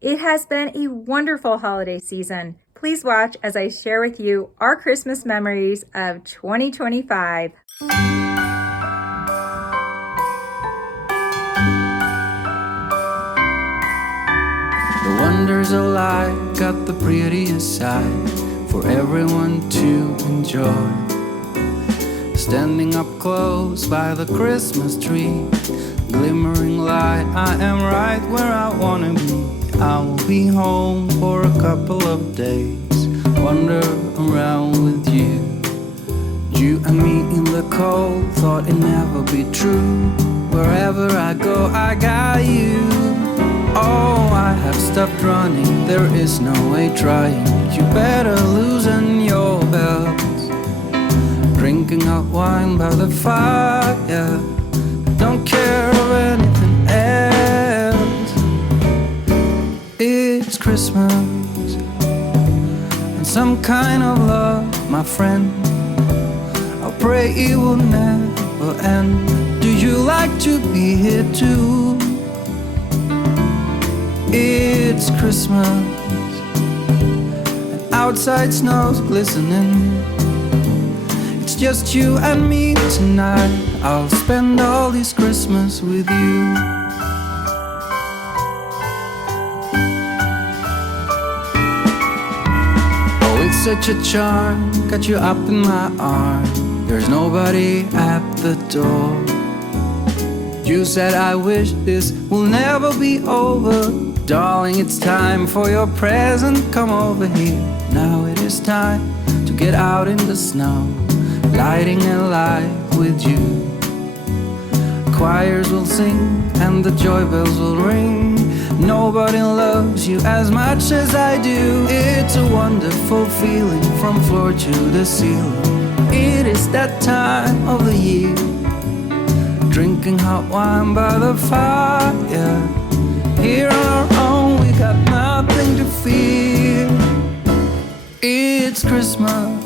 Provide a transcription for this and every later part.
It has been a wonderful holiday season. Please watch as I share with you our Christmas memories of 2025. The wonders of life got the prettiest side for everyone to enjoy. Standing up close by the Christmas tree, glimmering light, I am right where I wanna be. I will be home for a couple of days, wander around with you. You and me in the cold, thought it'd never be true. Wherever I go, I got you. Oh, I have stopped running, there is no way trying. You better loosen your belts. Drinking hot wine by the fire, don't care of anything else. It's Christmas and some kind of love, my friend. I pray it will never end. Do you like to be here too? It's Christmas and outside snow's glistening. It's just you and me tonight. I'll spend all this Christmas with you. Oh, it's such a charm, got you up in my arms. There's nobody at the door. You said I wish this will never be over. Darling, it's time for your present, come over here. Now it is time to get out in the snow, lighting a light with you. Choirs will sing and the joy bells will ring. Nobody loves you as much as I do. It's a wonderful feeling from floor to the ceiling. It is that time of the year, drinking hot wine by the fire. Here on our own, we got nothing to fear. It's Christmas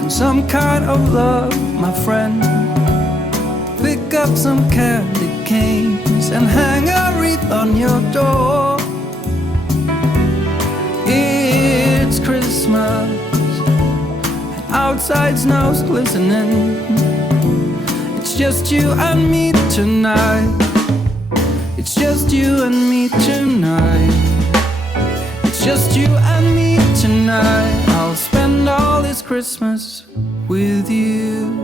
and some kind of love, my friend. Pick up some candy canes and hang a wreath on your door. It's Christmas and outside snow's glistening. It's just you and me tonight. It's just you and me tonight. It's just you and me tonight. I'll spend all this Christmas with you.